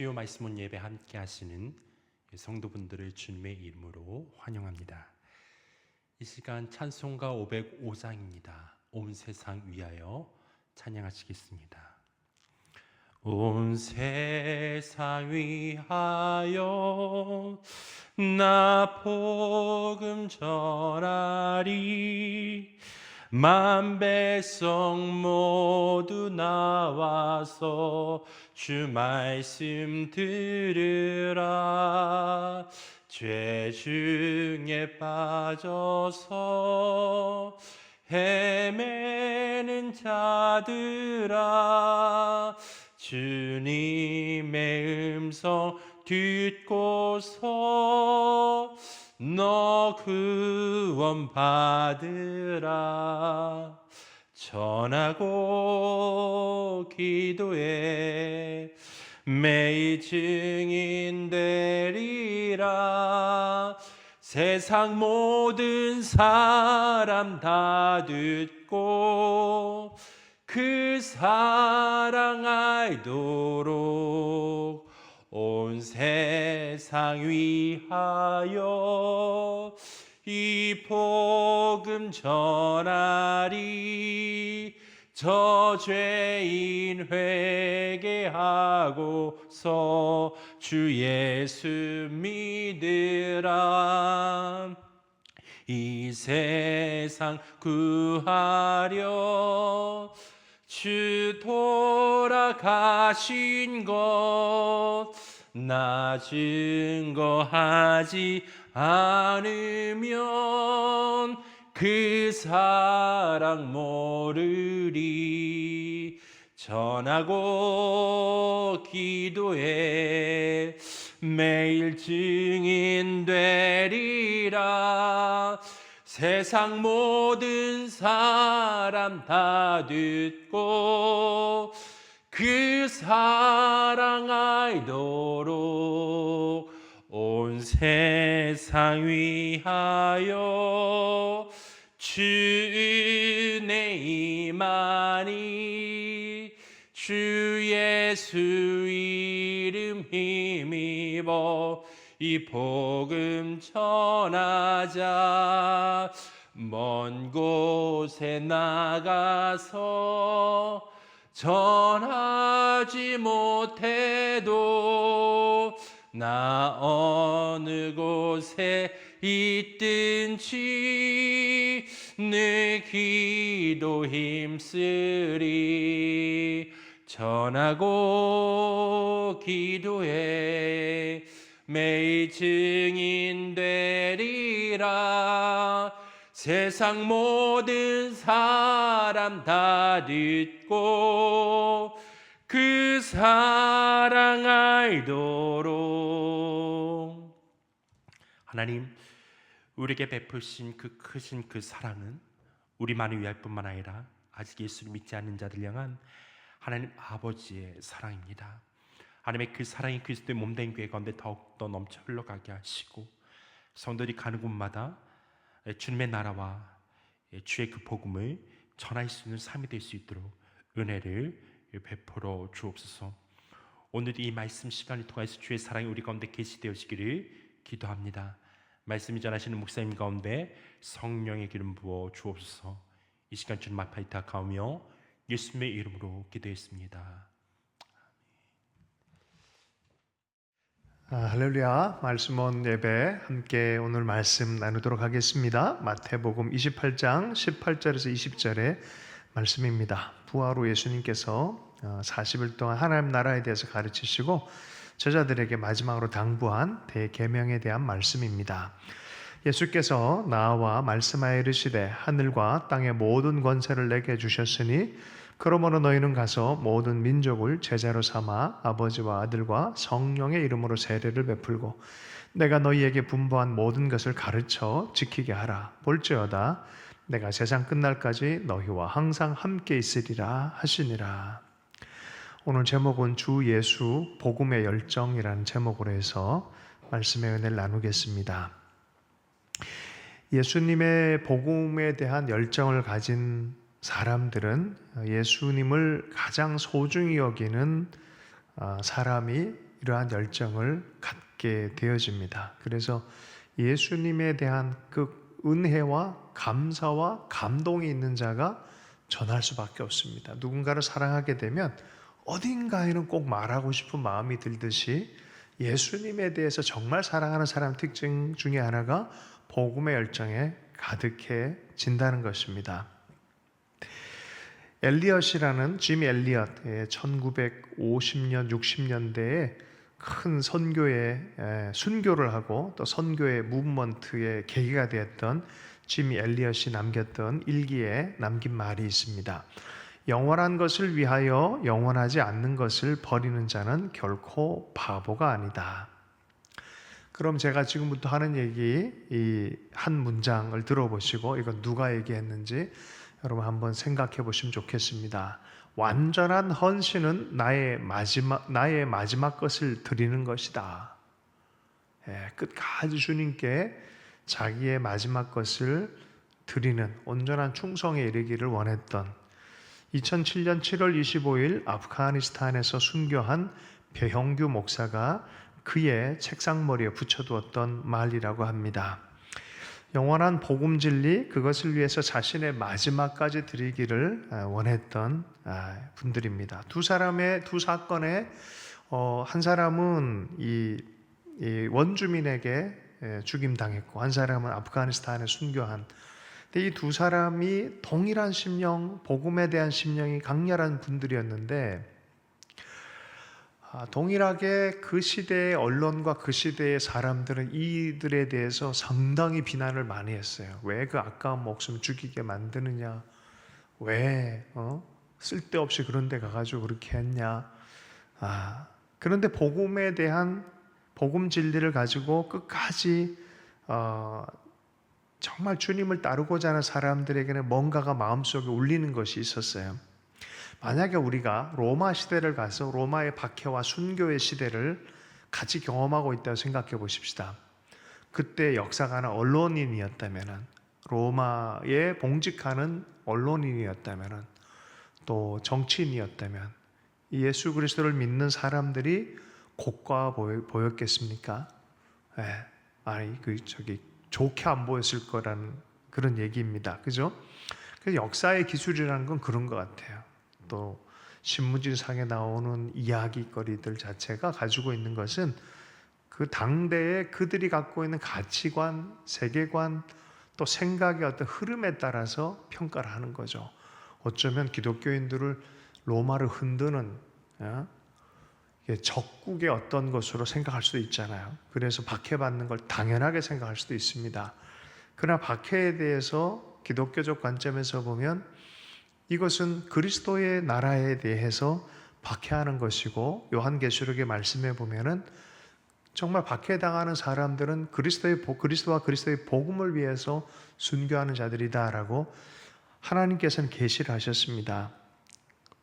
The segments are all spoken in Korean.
수요 말씀은 예배 함께 하시는 성도분들을 주님의 이름으로 환영합니다. 이 시간 찬송가 505장입니다. 온 세상 위하여 찬양하시겠습니다. 온 세상 위하여 나 복음 전하리. 만백성 모두 나와서 주 말씀 들으라. 죄 중에 빠져서 헤매는 자들아, 주님의 음성 듣고서 너 구원 받으라. 전하고 기도해 매일 증인 되리라. 세상 모든 사람 다 듣고 그 사랑 알도록 온 세상 위하여 이 복음 전하리. 저 죄인 회개하고서 주 예수 믿으라. 이 세상 구하려 주 돌아가신 것 나 증거하지 않으면 그 사랑 모르리. 전하고 기도해 매일 증인 되리라. 세상 모든 사람 다 듣고 그 사랑 알도록 온 세상 위하여 주 은혜 임하니. 주 예수 이름 힘입어 이 복음 전하자. 먼 곳에 나가서 전하지 못해도 나 어느 곳에 있든지 늘 기도 힘쓰리. 전하고 기도해 매일 증인 되리라. 세상 모든 사람 다 듣고 그 사랑 알도록. 하나님, 우리에게 베푸신 그 크신 그 사랑은 우리만을 위할 뿐만 아니라 아직 예수를 믿지 않는 자들 향한 하나님 아버지의 사랑입니다. 하나님의 그 사랑이 그리스도의 몸된 교회 가운데 더욱더 넘쳐 흘러가게 하시고 성도들이 가는 곳마다 주님의 나라와 주의 그 복음을 전할 수 있는 삶이 될 수 있도록 은혜를 베풀어 주옵소서. 오늘 이 말씀 시간을 통해서 주의 사랑이 우리 가운데 계시되어지기를 기도합니다. 말씀을 전하시는 목사님 가운데 성령의 기름 부어 주옵소서. 이 시간 주님 앞에 부탁하며 예수님의 이름으로 기도했습니다. 할렐루야. 말씀원 예배 함께 오늘 말씀 나누도록 하겠습니다. 마태복음 28장 18절에서 20절의 말씀입니다. 부활 후 예수님께서 40일 동안 하나님 나라에 대해서 가르치시고 제자들에게 마지막으로 당부한 대계명에 대한 말씀입니다. 예수께서 나와 말씀하여 이르시되 하늘과 땅의 모든 권세를 내게 주셨으니 그러므로 너희는 가서 모든 민족을 제자로 삼아 아버지와 아들과 성령의 이름으로 세례를 베풀고 내가 너희에게 분부한 모든 것을 가르쳐 지키게 하라. 볼지어다 내가 세상 끝날까지 너희와 항상 함께 있으리라 하시니라. 오늘 제목은 주 예수 복음의 열정이라는 제목으로 해서 말씀의 은혜를 나누겠습니다. 예수님의 복음에 대한 열정을 가진 사람들은 예수님을 가장 소중히 여기는 사람이 이러한 열정을 갖게 되어집니다. 그래서 예수님에 대한 그 은혜와 감사와 감동이 있는 자가 전할 수밖에 없습니다. 누군가를 사랑하게 되면 어딘가에는 꼭 말하고 싶은 마음이 들듯이 예수님에 대해서 정말 사랑하는 사람 특징 중에 하나가 복음의 열정에 가득해진다는 것입니다. 엘리엇이라는 짐 엘리엇의 1950년 60년대에 큰 선교의 순교를 하고 또 선교의 무브먼트의 계기가 되었던 짐 엘리엇이 남겼던 일기에 남긴 말이 있습니다. 영원한 것을 위하여 영원하지 않는 것을 버리는 자는 결코 바보가 아니다. 그럼 제가 지금부터 하는 얘기 이 한 문장을 들어보시고 이건 누가 얘기했는지 여러분 한번 생각해 보시면 좋겠습니다. 완전한 헌신은 나의 마지막 것을 드리는 것이다. 끝까지 주님께 자기의 마지막 것을 드리는 온전한 충성에 이르기를 원했던 2007년 7월 25일 아프가니스탄에서 순교한 배형규 목사가 그의 책상머리에 붙여두었던 말이라고 합니다. 영원한 복음 진리, 그것을 위해서 자신의 마지막까지 드리기를 원했던 분들입니다. 두 사건에 한 사람은 이 원주민에게 죽임당했고 한 사람은 아프가니스탄에 순교한. 근데 이 두 사람이 동일한 심령, 복음에 대한 심령이 강렬한 분들이었는데 동일하게 그 시대의 언론과 그 시대의 사람들은 이들에 대해서 상당히 비난을 많이 했어요. 왜 그 아까운 목숨 죽이게 만드느냐? 왜 쓸데없이 그런 데 가가지고 그렇게 했냐? 그런데 복음에 대한 복음 진리를 가지고 끝까지 정말 주님을 따르고자 하는 사람들에게는 뭔가가 마음속에 울리는 것이 있었어요. 만약에 우리가 로마 시대를 가서 로마의 박해와 순교의 시대를 같이 경험하고 있다고 생각해 보십시다. 그때 역사가는 언론인이었다면, 로마에 봉직하는 언론인이었다면, 또 정치인이었다면 예수 그리스도를 믿는 사람들이 곱과 보였겠습니까? 좋게 안 보였을 거라는 그런 얘기입니다. 그죠? 그래서 역사의 기술이라는 건 그런 것 같아요. 또 신문지상에 나오는 이야기거리들 자체가 가지고 있는 것은 그 당대에 그들이 갖고 있는 가치관, 세계관, 또 생각의 어떤 흐름에 따라서 평가를 하는 거죠. 어쩌면 기독교인들을 로마를 흔드는 적국의 어떤 것으로 생각할 수도 있잖아요. 그래서 박해받는 걸 당연하게 생각할 수도 있습니다. 그러나 박해에 대해서 기독교적 관점에서 보면 이것은 그리스도의 나라에 대해서 박해하는 것이고, 요한계시록의 말씀에 보면은 정말 박해당하는 사람들은 그리스도와 그리스도의 복음을 위해서 순교하는 자들이다라고 하나님께서는 계시를 하셨습니다.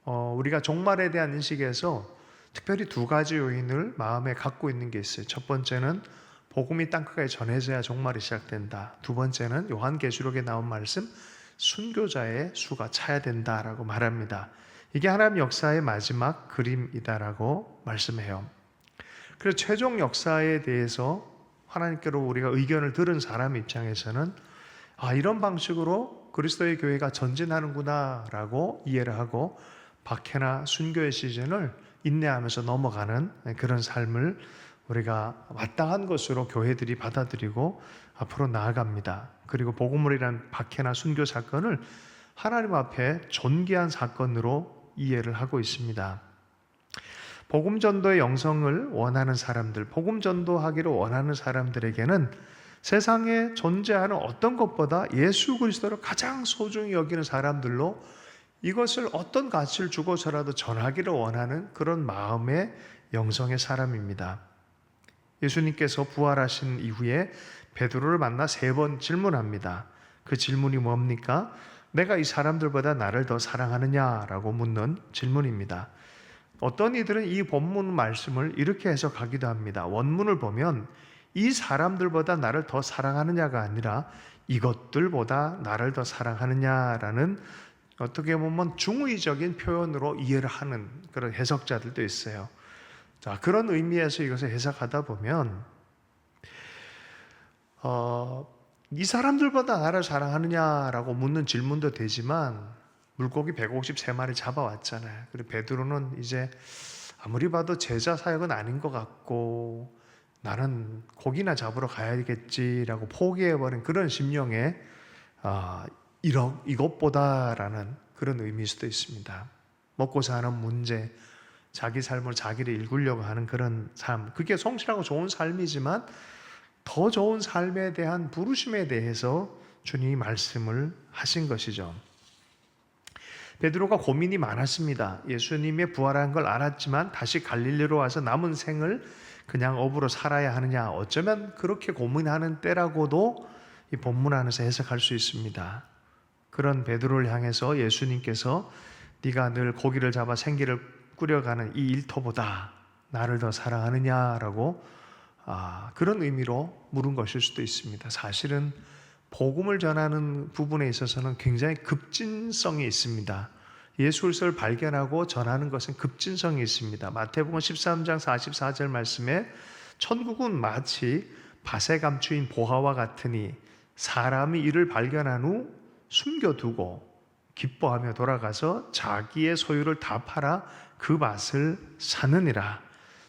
우리가 종말에 대한 인식에서 특별히 두 가지 요인을 마음에 갖고 있는 게 있어요. 첫 번째는 복음이 땅끝까지 전해져야 종말이 시작된다. 두 번째는 요한계시록에 나온 말씀, 순교자의 수가 차야 된다라고 말합니다. 이게 하나님 역사의 마지막 그림이다라고 말씀해요. 그래서 최종 역사에 대해서 하나님께로 우리가 의견을 들은 사람 입장에서는 이런 방식으로 그리스도의 교회가 전진하는구나라고 이해를 하고 박해나 순교의 시즌을 인내하면서 넘어가는 그런 삶을 우리가 마땅한 것으로 교회들이 받아들이고 앞으로 나아갑니다. 그리고 복음을이란 박해나 순교 사건을 하나님 앞에 존귀한 사건으로 이해를 하고 있습니다. 복음 전도의 영성을 원하는 사람들, 복음 전도하기를 원하는 사람들에게는 세상에 존재하는 어떤 것보다 예수 그리스도를 가장 소중히 여기는 사람들로 이것을 어떤 가치를 주고서라도 전하기를 원하는 그런 마음의 영성의 사람입니다. 예수님께서 부활하신 이후에 베드로를 만나 3번 질문합니다. 그 질문이 뭡니까? 내가 이 사람들보다 나를 더 사랑하느냐라고 묻는 질문입니다. 어떤 이들은 이 본문 말씀을 이렇게 해석하기도 합니다. 원문을 보면 이 사람들보다 나를 더 사랑하느냐가 아니라 이것들보다 나를 더 사랑하느냐라는 어떻게 보면 중의적인 표현으로 이해를 하는 그런 해석자들도 있어요. 자, 그런 의미에서 이것을 해석하다 보면 이 사람들보다 나를 사랑하느냐라고 묻는 질문도 되지만 물고기 153마리 잡아왔잖아요. 그리고 베드로는 이제 아무리 봐도 제자 사역은 아닌 것 같고 나는 고기나 잡으러 가야겠지라고 포기해버린 그런 심령에 이것보다라는 그런 의미일 수도 있습니다. 먹고 사는 문제, 자기 삶을 자기를 일구려고 하는 그런 삶, 그게 성실하고 좋은 삶이지만 더 좋은 삶에 대한 부르심에 대해서 주님이 말씀을 하신 것이죠. 베드로가 고민이 많았습니다. 예수님의 부활한 걸 알았지만 다시 갈릴리로 와서 남은 생을 그냥 업으로 살아야 하느냐, 어쩌면 그렇게 고민하는 때라고도 이 본문 안에서 해석할 수 있습니다. 그런 베드로를 향해서 예수님께서 네가 늘 고기를 잡아 생기를 꾸려가는 이 일터보다 나를 더 사랑하느냐라고 그런 의미로 물은 것일 수도 있습니다. 사실은 복음을 전하는 부분에 있어서는 굉장히 급진성이 있습니다. 예수 그리스도를 발견하고 전하는 것은 급진성이 있습니다. 마태복음 13장 44절 말씀에 천국은 마치 밭에 감추인 보화와 같으니 사람이 이를 발견한 후 숨겨두고 기뻐하며 돌아가서 자기의 소유를 다 팔아 그 밭을 사느니라.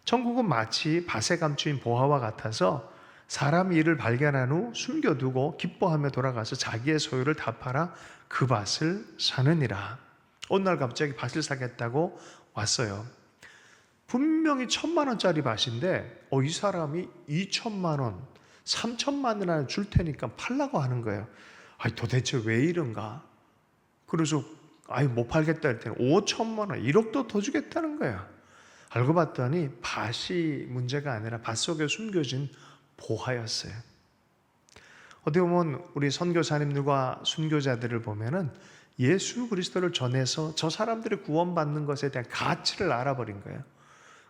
천국은 마치 밭에 감추인 보화와 같아서 사람이 이를 발견한 후 숨겨두고 기뻐하며 돌아가서 자기의 소유를 다 팔아 그 밭을 사느니라. 어느 날 갑자기 밭을 사겠다고 왔어요. 분명히 1,000,000원짜리 밭인데 이 사람이 2,000,000원, 3,000,000원 줄 테니까 팔라고 하는 거예요. 도대체 왜 이런가? 그래서 못 팔겠다 할 때는 5,000,000원, 1억도 더 주겠다는 거예요. 알고 봤더니 밭이 문제가 아니라 밭 속에 숨겨진 보화였어요. 어떻게 보면 우리 선교사님들과 순교자들을 보면은 예수 그리스도를 전해서 저 사람들이 구원받는 것에 대한 가치를 알아버린 거예요.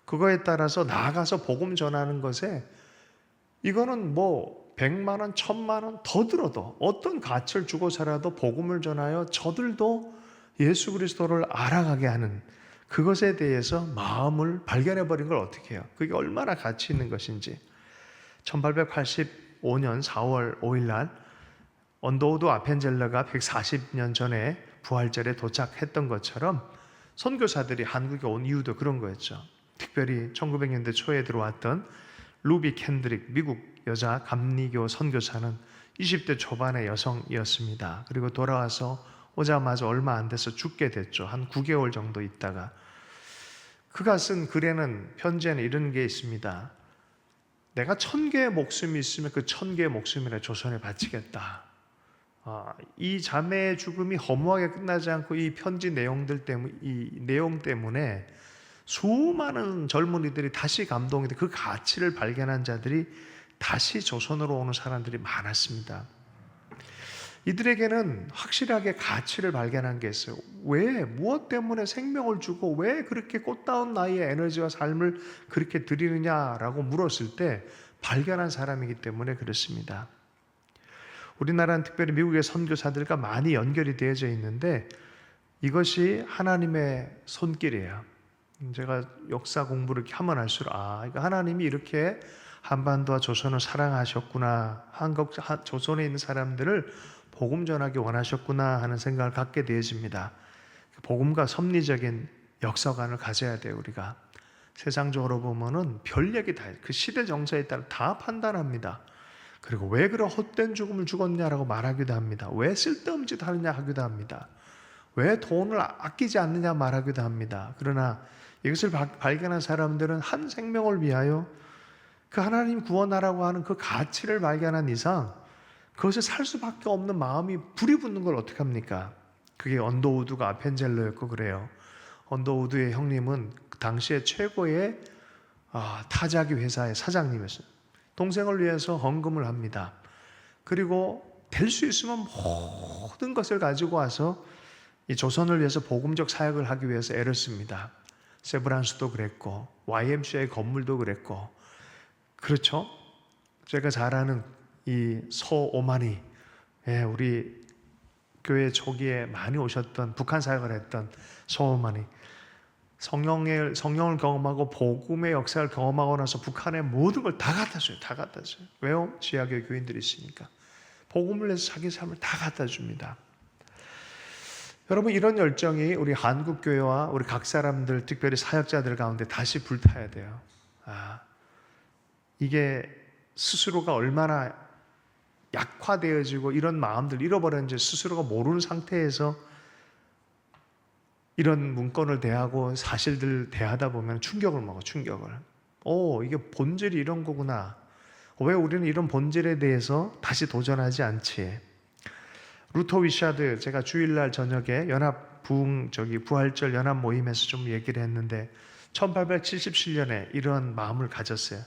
그거에 따라서 나아가서 복음 전하는 것에 이거는 100만원, 1,000만원 더 들어도 어떤 가치를 주고서라도 복음을 전하여 저들도 예수 그리스도를 알아가게 하는 그것에 대해서 마음을 발견해버린 걸 어떻게 해요? 그게 얼마나 가치 있는 것인지. 1885년 4월 5일 날 언더우드 아펜젤러가 140년 전에 부활절에 도착했던 것처럼 선교사들이 한국에 온 이유도 그런 거였죠. 특별히 1900년대 초에 들어왔던 루비 캔드릭 미국 여자 감리교 선교사는 20대 초반의 여성이었습니다. 그리고 돌아와서 오자마자 얼마 안 돼서 죽게 됐죠. 한 9개월 정도 있다가. 그가 쓴 글에는 편지에는 이런 게 있습니다. 내가 1,000개의 목숨이 있으면 그 1,000개의 목숨이나 조선에 바치겠다. 이 자매의 죽음이 허무하게 끝나지 않고 이 편지 이 내용 때문에 수많은 젊은이들이 다시 감동이 돼 그 가치를 발견한 자들이 다시 조선으로 오는 사람들이 많았습니다. 이들에게는 확실하게 가치를 발견한 게 있어요. 왜, 무엇 때문에 생명을 주고 왜 그렇게 꽃다운 나이에 에너지와 삶을 그렇게 드리느냐라고 물었을 때 발견한 사람이기 때문에 그렇습니다. 우리나라는 특별히 미국의 선교사들과 많이 연결이 되어져 있는데 이것이 하나님의 손길이에요. 제가 역사 공부를 이렇게 하면 할수록 하나님이 이렇게 한반도와 조선을 사랑하셨구나, 조선에 있는 사람들을 복음 전하기 원하셨구나 하는 생각을 갖게 되어집니다. 복음과 섭리적인 역사관을 가져야 돼요. 우리가 세상적으로 보면은 별 얘기 다 해요. 그 시대 정서에 따라 다 판단합니다. 그리고 왜 그런 헛된 죽음을 죽었냐라고 말하기도 합니다. 왜 쓸데없는 짓 하느냐 하기도 합니다. 왜 돈을 아끼지 않느냐 말하기도 합니다. 그러나 이것을 발견한 사람들은 한 생명을 위하여 그 하나님 구원하라고 하는 그 가치를 발견한 이상 그것을 살 수밖에 없는 마음이 불이 붙는 걸 어떻게 합니까? 그게 언더우드가 아펜젤러였고 그래요. 언더우드의 형님은 그 당시에 최고의 타자기 회사의 사장님이었어요. 동생을 위해서 헌금을 합니다. 그리고 될 수 있으면 모든 것을 가지고 와서 이 조선을 위해서 복음적 사역을 하기 위해서 애를 씁니다. 세브란스도 그랬고 YMCA 건물도 그랬고 그렇죠? 제가 잘 아는 이 서오마니, 우리 교회 초기에 많이 오셨던 북한 사역을 했던 서오마니 성령을 경험하고 복음의 역사를 경험하고 나서 북한의 모든 걸 다 갖다 줘요. 다 갖다 줘요. 왜요? 지하교회 교인들이 있으니까. 복음을 내서 자기 삶을 다 갖다 줍니다. 여러분, 이런 열정이 우리 한국교회와 우리 각 사람들, 특별히 사역자들 가운데 다시 불타야 돼요. 이게 스스로가 얼마나 약화되어지고 이런 마음들 잃어버렸는지 스스로가 모르는 상태에서 이런 문건을 대하고 사실들 대하다 보면 충격을 먹어. 충격을. 이게 본질이 이런 거구나. 왜 우리는 이런 본질에 대해서 다시 도전하지 않지? 루터 위샤드, 제가 주일날 저녁에 부활절 연합 모임에서 좀 얘기를 했는데 1877년에 이런 마음을 가졌어요.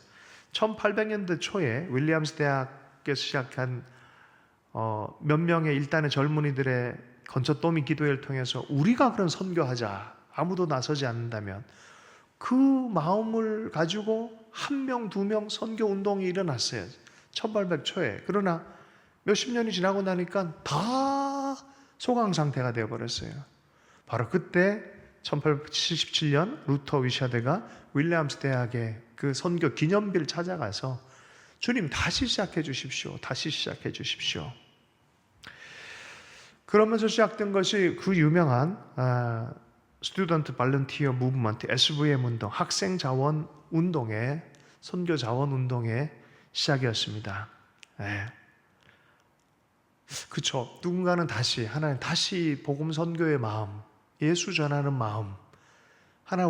1800년대 초에 윌리엄스 대학에서 시작한 몇 명의 일단의 젊은이들의 건초더미 기도회를 통해서 우리가 그런 선교하자, 아무도 나서지 않는다면, 그 마음을 가지고 한 명, 두 명 선교 운동이 일어났어요. 1800 초에. 그러나 몇십 년이 지나고 나니까 다 소강 상태가 되어버렸어요. 바로 그때 1877년 루터 위샤드가 윌리엄스 대학의 그 선교 기념비를 찾아가서 주님 다시 시작해 주십시오. 다시 시작해 주십시오. 그러면서 시작된 것이 그 유명한 스튜던트 발런티어 무브먼트, SVM 운동, 학생 자원 운동의 선교 자원 운동의 시작이었습니다. 그렇죠. 누군가는 하나님 다시 복음 선교의 마음, 예수 전하는 마음,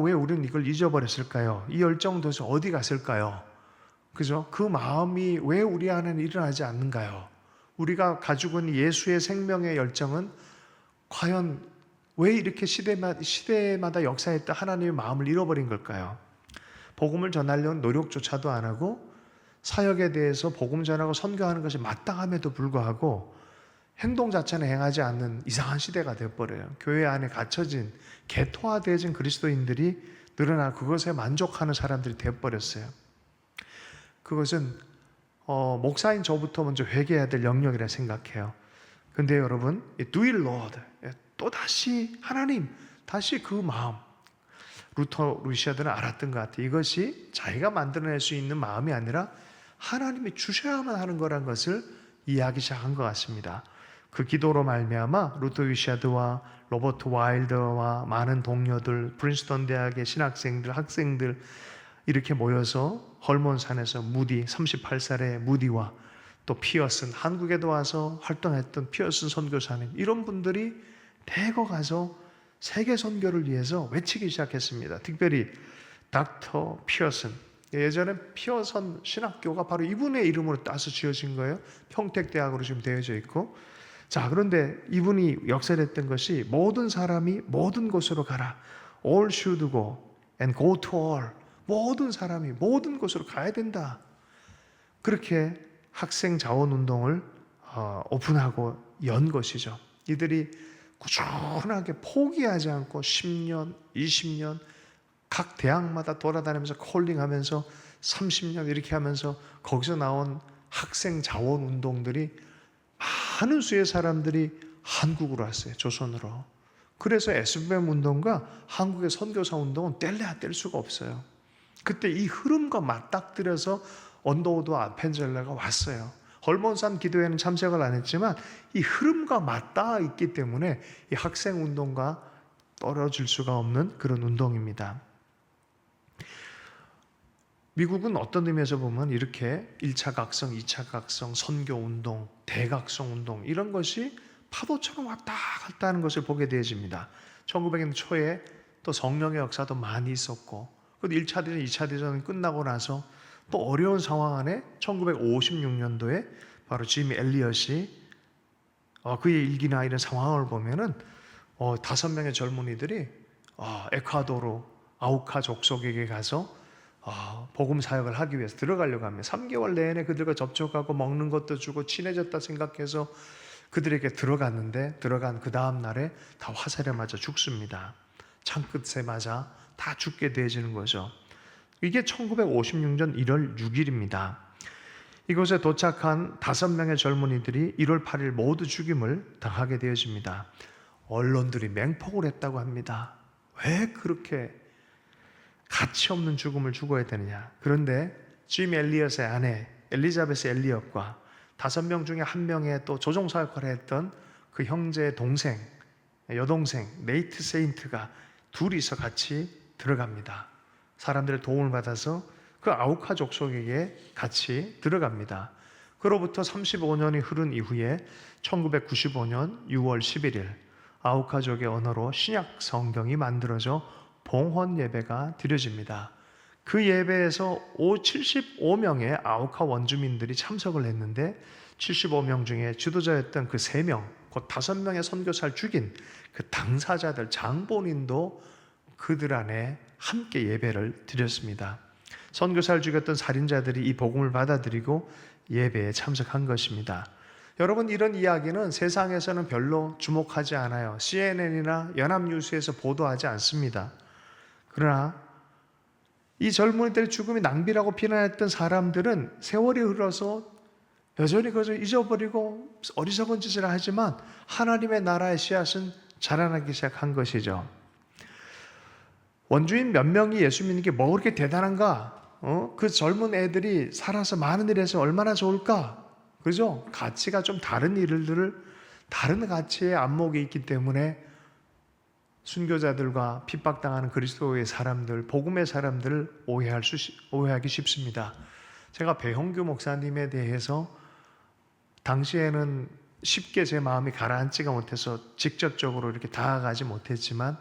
왜 우리는 이걸 잊어버렸을까요? 이 열정 도대체 어디 갔을까요? 그죠? 그 마음이 왜 우리 안에는 일어나지 않는가요? 우리가 가지고 있는 예수의 생명의 열정은 과연 왜 이렇게 시대마다 역사했던 하나님의 마음을 잃어버린 걸까요? 복음을 전하려는 노력조차도 안 하고 사역에 대해서 복음 전하고 선교하는 것이 마땅함에도 불구하고 행동 자체는 행하지 않는 이상한 시대가 되어버려요. 교회 안에 갇혀진 개토화되어진 그리스도인들이 늘어나 그것에 만족하는 사람들이 되어버렸어요. 그것은 목사인 저부터 먼저 회개해야 될 영역이라 생각해요. 근데 여러분, do it Lord, 또 다시 하나님, 다시 그 마음, 루터 위샤드는 알았던 것 같아요. 이것이 자기가 만들어낼 수 있는 마음이 아니라 하나님이 주셔야만 하는 거란 것을 이해하기 시작한 것 같습니다. 그 기도로 말미암아 루터 위샤드와 로버트 와일더와 많은 동료들, 프린스턴 대학의 신학생들, 학생들 이렇게 모여서 헐몬산에서 38살의 무디와 또 피어슨, 한국에도 와서 활동했던 피어슨 선교사님, 이런 분들이 대거 가서 세계 선교를 위해서 외치기 시작했습니다. 특별히 닥터 피어슨, 예전에 피어슨 신학교가 바로 이분의 이름으로 따서 지어진 거예요. 평택대학으로 지금 되어져 있고, 자, 그런데 이분이 역설했던 것이 모든 사람이 모든 곳으로 가라. All should go and go to all. 모든 사람이 모든 곳으로 가야 된다. 그렇게 학생 자원 운동을 오픈하고 연 것이죠. 이들이 꾸준하게 포기하지 않고 10년, 20년 각 대학마다 돌아다니면서 콜링하면서 30년 이렇게 하면서 거기서 나온 학생 자원 운동들이 많은 수의 사람들이 한국으로 왔어요. 조선으로. 그래서 SBM 운동과 한국의 선교사 운동은 뗄래야 뗄 수가 없어요. 그때 이 흐름과 맞닥뜨려서 언더우드 아펜젤러가 왔어요. 헐몬산 기도회는 참석을 안 했지만 이 흐름과 맞닿아 있기 때문에 이 학생 운동과 떨어질 수가 없는 그런 운동입니다. 미국은 어떤 의미에서 보면 이렇게 1차 각성, 2차 각성, 선교 운동, 대각성 운동 이런 것이 파도처럼 왔다 갔다 하는 것을 보게 되어집니다. 1900년 초에 또 성령의 역사도 많이 있었고, 그리고 1차 대전, 2차 대전이 끝나고 나서 또 어려운 상황 안에 1956년도에 바로 지미 엘리엇이 그의 일기나 이런 상황을 보면은 5명의 젊은이들이 에콰도르 아우카 족속에게 가서 복음 사역을 하기 위해서 들어가려고 합니다. 3개월 내내 그들과 접촉하고 먹는 것도 주고 친해졌다 생각해서 그들에게 들어갔는데 들어간 그 다음 날에 다 화살에 맞아 죽습니다. 창끝에 맞아 다 죽게 되어지는 거죠. 이게 1956년 1월 6일입니다. 이곳에 도착한 5명의 젊은이들이 1월 8일 모두 죽임을 당하게 되어집니다. 언론들이 맹폭을 했다고 합니다. 왜 그렇게 가치 없는 죽음을 죽어야 되느냐. 그런데 짐 엘리엇의 아내 엘리자베스 엘리엇과 5명 중에 1명의 또 조종사 역할을 했던 그 형제의 동생, 여동생 네이트 세인트가 둘이서 같이 들어갑니다. 사람들의 도움을 받아서 그 아우카 족속에게 같이 들어갑니다. 그로부터 35년이 흐른 이후에 1995년 6월 11일 아우카족의 언어로 신약 성경이 만들어져 봉헌 예배가 드려집니다. 그 예배에서 75명의 아우카 원주민들이 참석을 했는데 75명 중에 지도자였던 그 3명, 곧 5명의 선교사를 죽인 그 당사자들, 장본인도 그들 안에 함께 예배를 드렸습니다. 선교사를 죽였던 살인자들이 이 복음을 받아들이고 예배에 참석한 것입니다. 여러분, 이런 이야기는 세상에서는 별로 주목하지 않아요. CNN이나 연합뉴스에서 보도하지 않습니다. 그러나 이 젊은이들의 죽음이 낭비라고 비난했던 사람들은 세월이 흘러서 여전히 그저 잊어버리고 어리석은 짓을 하지만 하나님의 나라의 씨앗은 자라나기 시작한 것이죠. 원주민 몇 명이 예수 믿는 게 뭐 그렇게 대단한가? 그 젊은 애들이 살아서 많은 일을 해서 얼마나 좋을까? 그죠? 가치가 좀 다른 일들을 다른 가치의 안목이 있기 때문에 순교자들과 핍박당하는 그리스도의 사람들, 복음의 사람들을 오해하기 쉽습니다. 제가 배홍규 목사님에 대해서 당시에는 쉽게 제 마음이 가라앉지가 못해서 직접적으로 이렇게 다가가지 못했지만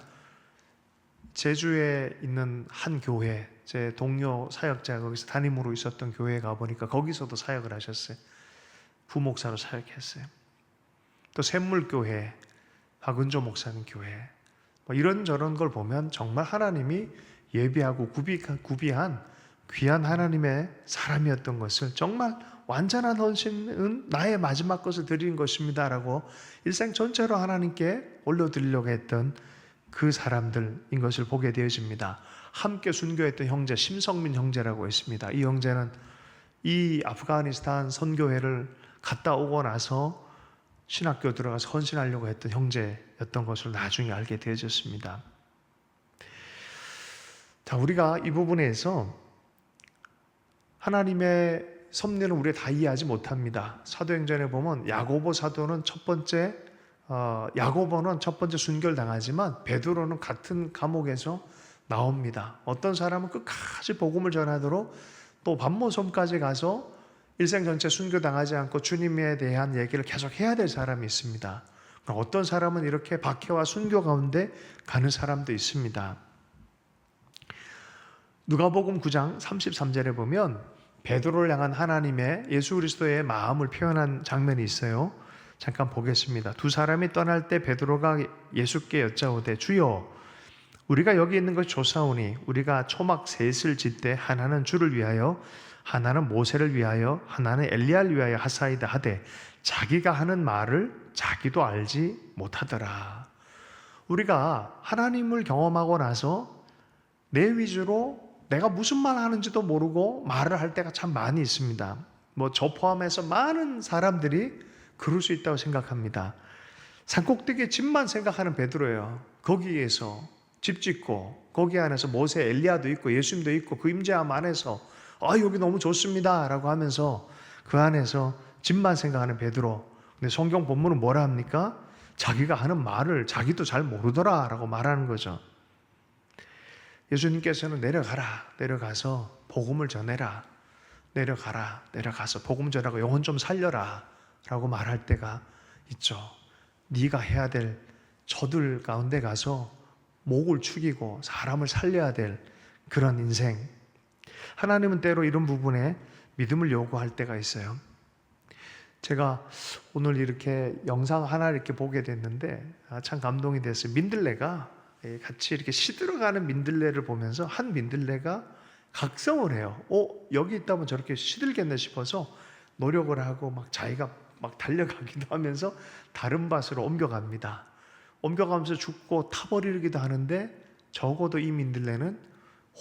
제주에 있는 한 교회, 제 동료 사역자가 거기서 담임으로 있었던 교회에 가보니까 거기서도 사역을 하셨어요. 부목사로 사역했어요. 또 샘물교회, 박은조 목사님 교회, 뭐 이런저런 걸 보면 정말 하나님이 예비하고 구비한 귀한 하나님의 사람이었던 것을, 정말 완전한 헌신은 나의 마지막 것을 드리는 것입니다 라고 일생 전체로 하나님께 올려드리려고 했던 그 사람들인 것을 보게 되어집니다. 함께 순교했던 형제 심성민 형제라고 있습니다. 이 형제는 이 아프가니스탄 선교회를 갔다 오고 나서 신학교 들어가서 헌신하려고 했던 형제였던 것을 나중에 알게 되어졌습니다. 자, 우리가 이 부분에서 하나님의 섭리는 우리가 다 이해하지 못합니다. 사도행전에 보면 야고보는 첫 번째 순교를 당하지만 베드로는 같은 감옥에서 나옵니다. 어떤 사람은 끝까지 복음을 전하도록 또 반모섬까지 가서 일생 전체 순교당하지 않고 주님에 대한 얘기를 계속 해야 될 사람이 있습니다. 어떤 사람은 이렇게 박해와 순교 가운데 가는 사람도 있습니다. 누가복음 9장 33절에 보면 베드로를 향한 하나님의 예수 그리스도의 마음을 표현한 장면이 있어요. 잠깐 보겠습니다. 두 사람이 떠날 때 베드로가 예수께 여짜오되 주여 우리가 여기 있는 것이 좋사오니 우리가 초막 셋을 짓되 하나는 주를 위하여 하나는 모세를 위하여 하나는 엘리야를 위하여 하사이다 하되 자기가 하는 말을 자기도 알지 못하더라. 우리가 하나님을 경험하고 나서 내 위주로 내가 무슨 말 하는지도 모르고 말을 할 때가 참 많이 있습니다. 뭐 저 포함해서 많은 사람들이 그럴 수 있다고 생각합니다. 산꼭대기에 집만 생각하는 베드로예요. 거기에서 집 짓고 거기 안에서 모세, 엘리야도 있고 예수님도 있고 그 임재함 안에서 여기 너무 좋습니다 라고 하면서 그 안에서 집만 생각하는 베드로. 근데 성경 본문은 뭐라 합니까? 자기가 하는 말을 자기도 잘 모르더라 라고 말하는 거죠. 예수님께서는 내려가서 복음을 전해라. 내려가서 복음 전하고 영혼 좀 살려라 라고 말할 때가 있죠. 네가 해야 될 저들 가운데 가서 목을 축이고 사람을 살려야 될 그런 인생. 하나님은 때로 이런 부분에 믿음을 요구할 때가 있어요. 제가 오늘 이렇게 영상 하나 이렇게 보게 됐는데 참 감동이 됐어요. 민들레가 같이 이렇게 시들어가는 민들레를 보면서 한 민들레가 각성을 해요. 여기 있다면 저렇게 시들겠네 싶어서 노력을 하고 막 자기가 막 달려가기도 하면서 다른 밭으로 옮겨갑니다. 옮겨가면서 죽고 타버리기도 하는데 적어도 이 민들레는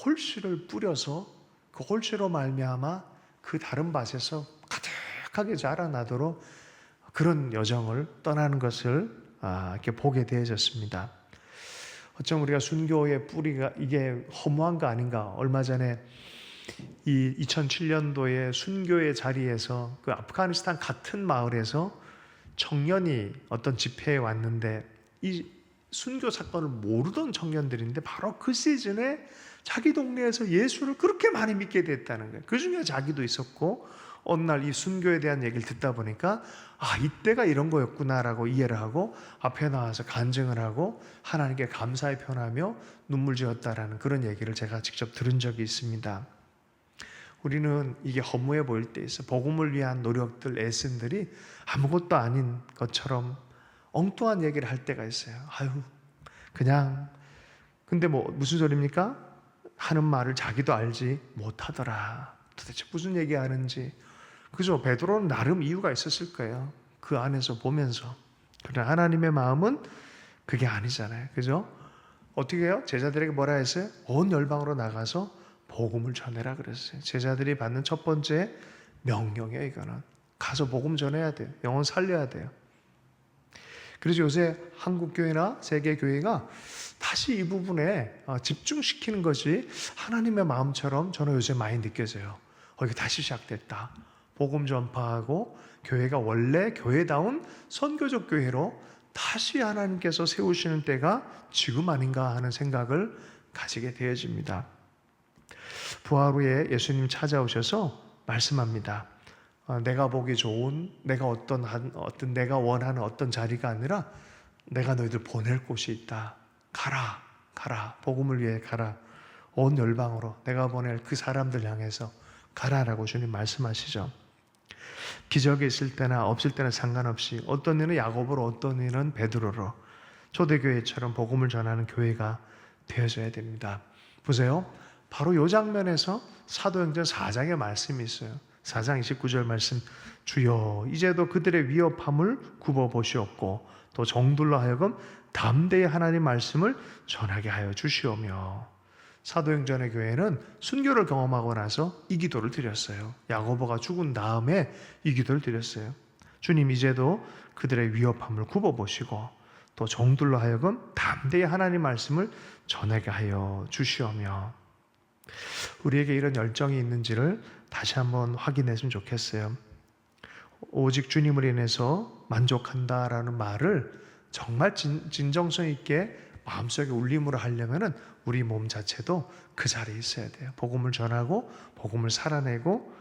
홀씨를 뿌려서 그 홀씨로 말미암아 그 다른 밭에서 가득하게 자라나도록 그런 여정을 떠나는 것을 이렇게 보게 되어졌습니다. 어쩜 우리가 순교의 뿌리가 이게 허무한 거 아닌가. 얼마 전에 이 2007년도에 순교의 자리에서 그 아프가니스탄 같은 마을에서 청년이 어떤 집회에 왔는데 이 순교 사건을 모르던 청년들인데 바로 그 시즌에 자기 동네에서 예수를 그렇게 많이 믿게 됐다는 거예요. 그 중에 자기도 있었고 어느 날 이 순교에 대한 얘기를 듣다 보니까 이때가 이런 거였구나라고 이해를 하고 앞에 나와서 간증을 하고 하나님께 감사의 표현하며 눈물 지었다라는 그런 얘기를 제가 직접 들은 적이 있습니다. 우리는 이게 허무해 보일 때 있어 복음을 위한 노력들, 애씀들이 아무것도 아닌 것처럼 엉뚱한 얘기를 할 때가 있어요. 그냥 근데 무슨 소리입니까? 하는 말을 자기도 알지 못하더라. 도대체 무슨 얘기하는지. 그죠? 베드로는 나름 이유가 있었을 거예요. 그 안에서 보면서. 그러나 하나님의 마음은 그게 아니잖아요. 그죠? 어떻게 해요? 제자들에게 뭐라 했어요? 온 열방으로 나가서 복음을 전해라 그랬어요. 제자들이 받는 첫 번째 명령이에요. 이거는 가서 복음 전해야 돼요. 영혼 살려야 돼요. 그래서 요새 한국교회나 세계교회가 다시 이 부분에 집중시키는 것이 하나님의 마음처럼 저는 요새 많이 느껴져요. 이게 다시 시작됐다. 복음 전파하고 교회가 원래 교회다운 선교적 교회로 다시 하나님께서 세우시는 때가 지금 아닌가 하는 생각을 가지게 되어집니다. 부활 후에 예수님 찾아오셔서 말씀합니다. 내가 보기 좋은 내가 내가 원하는 어떤 자리가 아니라 내가 너희들 보낼 곳이 있다. 가라. 복음을 위해 가라. 온 열방으로 내가 보낼 그 사람들 향해서 가라라고 주님 말씀하시죠. 기적이 있을 때나 없을 때나 상관없이 어떤 이는 야고보로 어떤 이는 베드로로 초대교회처럼 복음을 전하는 교회가 되어져야 됩니다. 보세요. 바로 이 장면에서 사도행전 4장의 말씀이 있어요. 4장 29절 말씀. 주여 이제도 그들의 위협함을 굽어보시옵고 또 종들로 하여금 담대히 하나님 말씀을 전하게 하여 주시오며. 사도행전의 교회는 순교를 경험하고 나서 이 기도를 드렸어요. 야고보가 죽은 다음에 이 기도를 드렸어요. 주님 이제도 그들의 위협함을 굽어보시고 또 종들로 하여금 담대히 하나님 말씀을 전하게 하여 주시오며. 우리에게 이런 열정이 있는지를 다시 한번 확인했으면 좋겠어요. 오직 주님을 인해서 만족한다라는 말을 정말 진정성 있게 마음속에 울림으로 하려면은 우리 몸 자체도 그 자리에 있어야 돼요. 복음을 전하고 복음을 살아내고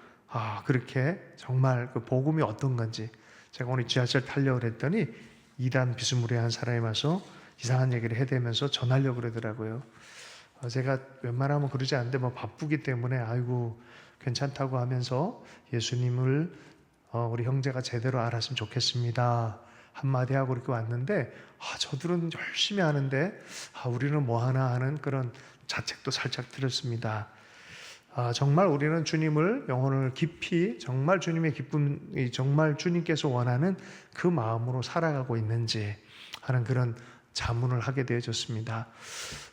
그렇게 정말 그 복음이 어떤 건지. 제가 오늘 지하철 타려고 그랬더니 2단 비스무리한 사람이 와서 이상한 얘기를 해대면서 전하려고 그러더라고요. 제가 웬만하면 그러지 않는데 바쁘기 때문에 괜찮다고 하면서 예수님을 우리 형제가 제대로 알았으면 좋겠습니다. 한마디 하고 이렇게 왔는데 저들은 열심히 하는데 우리는 뭐 하나 하는 그런 자책도 살짝 들었습니다. 정말 우리는 주님을 영혼을 깊이 정말 주님의 기쁨이 정말 주님께서 원하는 그 마음으로 살아가고 있는지 하는 그런 자문을 하게 되어졌습니다.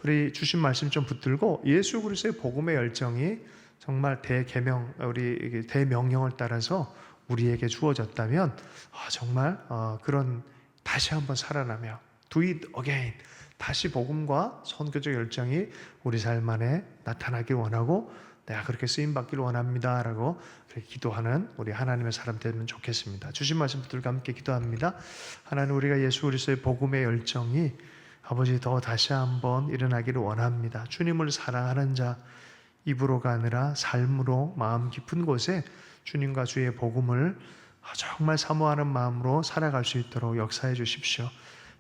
우리 주신 말씀 좀 붙들고 예수 그리스도의 복음의 열정이 정말 우리 대명령을 따라서 우리에게 주어졌다면 정말 그런 다시 한번 살아나며 do it again 다시 복음과 선교적 열정이 우리 삶 안에 나타나길 원하고 내가 그렇게 쓰임받기를 원합니다 라고 그렇게 기도하는 우리 하나님의 사람 되면 좋겠습니다. 주신 말씀 붙들고 함께 기도합니다. 하나님 우리가 예수 그리스도의 복음의 열정이 아버지 더 다시 한번 일어나기를 원합니다. 주님을 사랑하는 자 입으로가 아니라 삶으로 마음 깊은 곳에 주님과 주의 복음을 정말 사모하는 마음으로 살아갈 수 있도록 역사해 주십시오.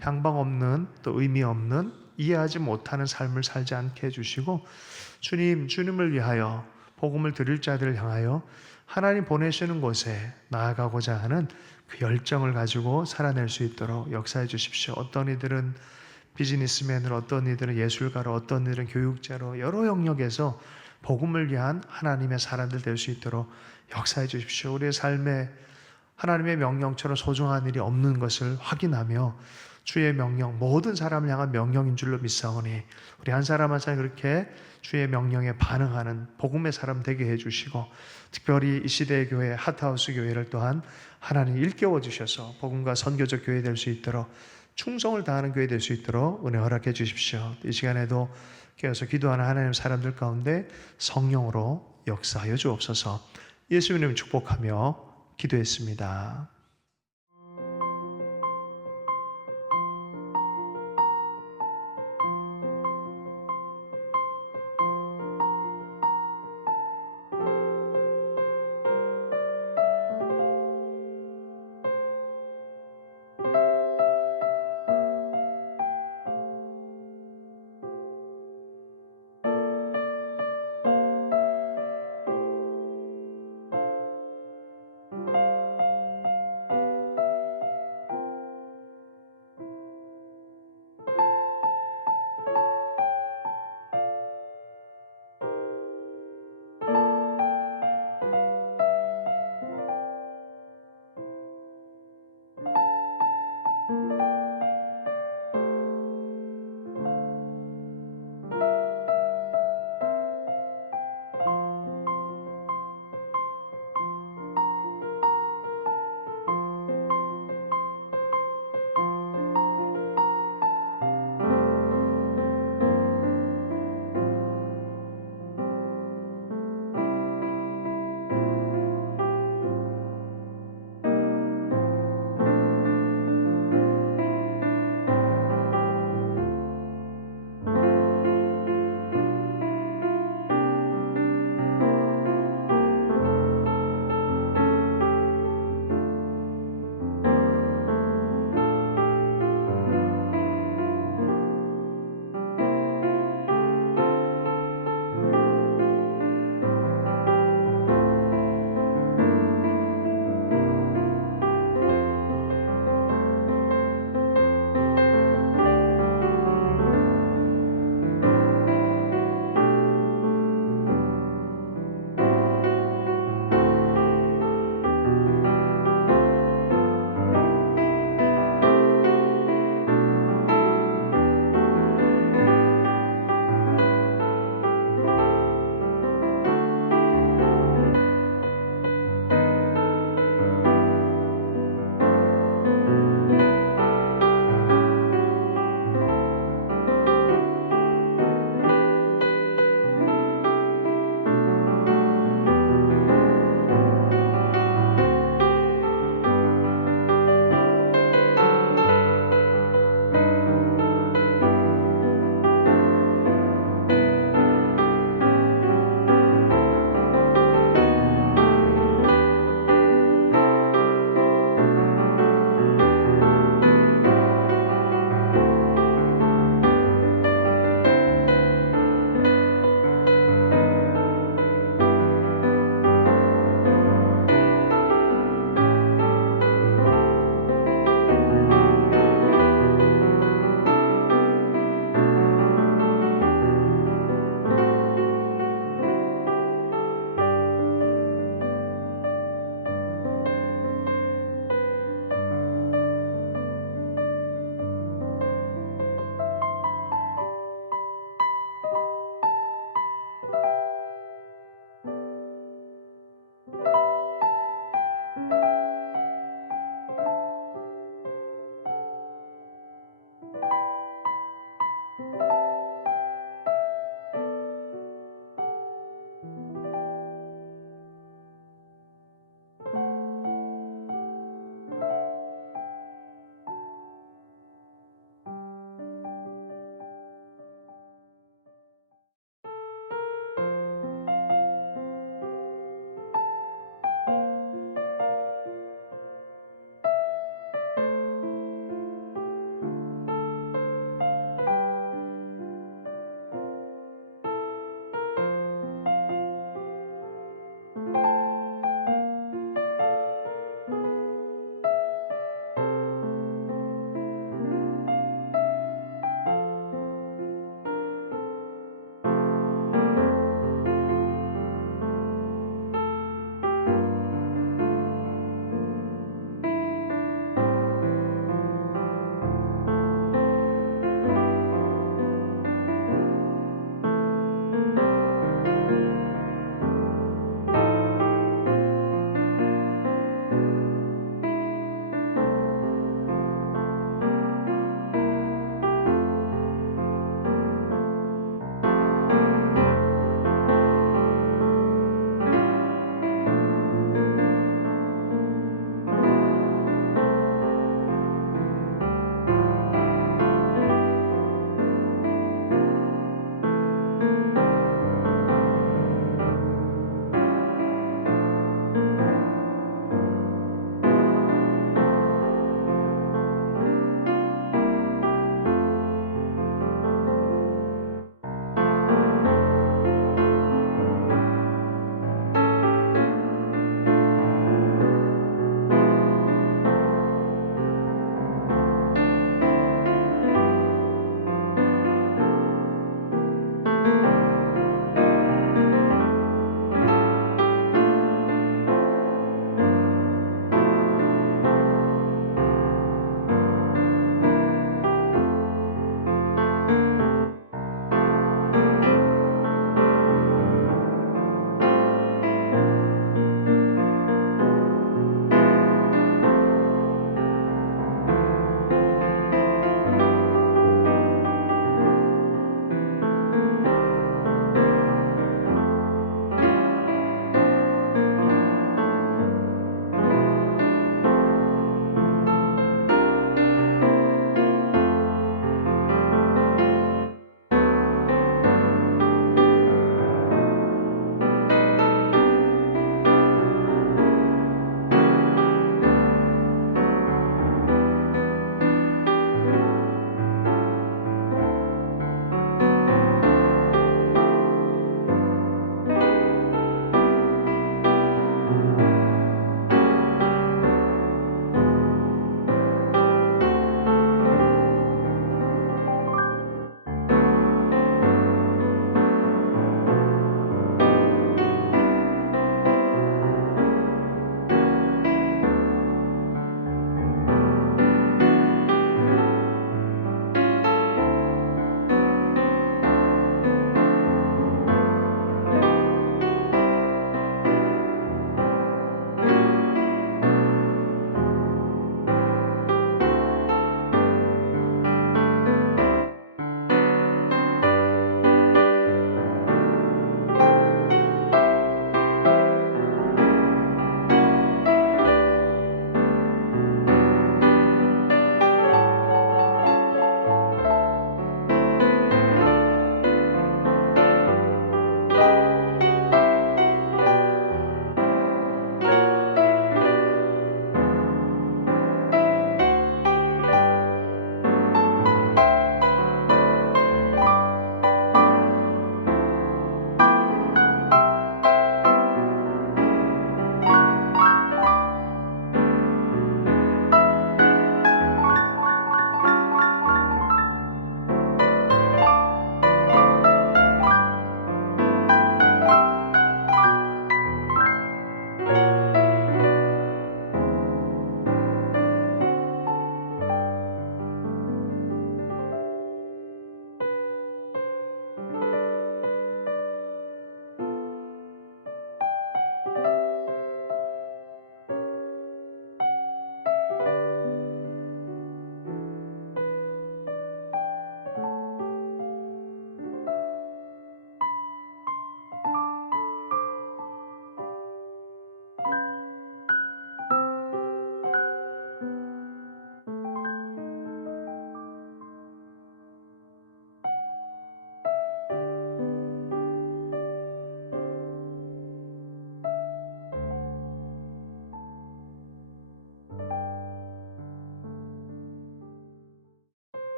향방 없는 또 의미 없는 이해하지 못하는 삶을 살지 않게 해주시고 주님을 위하여 복음을 들을 자들을 향하여 하나님 보내시는 곳에 나아가고자 하는 그 열정을 가지고 살아낼 수 있도록 역사해 주십시오. 어떤 이들은 비즈니스맨으로, 어떤 이들은 예술가로, 어떤 이들은 교육자로 여러 영역에서 복음을 위한 하나님의 사람들 될 수 있도록 역사해 주십시오. 우리의 삶에 하나님의 명령처럼 소중한 일이 없는 것을 확인하며 주의 명령, 모든 사람을 향한 명령인 줄로 믿사오니 우리 한 사람 한 사람 그렇게 주의 명령에 반응하는 복음의 사람 되게 해주시고 특별히 이 시대의 교회, 핫하우스 교회를 또한 하나님 일깨워 주셔서 복음과 선교적 교회 될 수 있도록 충성을 다하는 교회 될 수 있도록 은혜 허락해 주십시오. 이 시간에도 깨어서 기도하는 하나님 사람들 가운데 성령으로 역사하여 주옵소서. 예수님 축복하며 기도했습니다.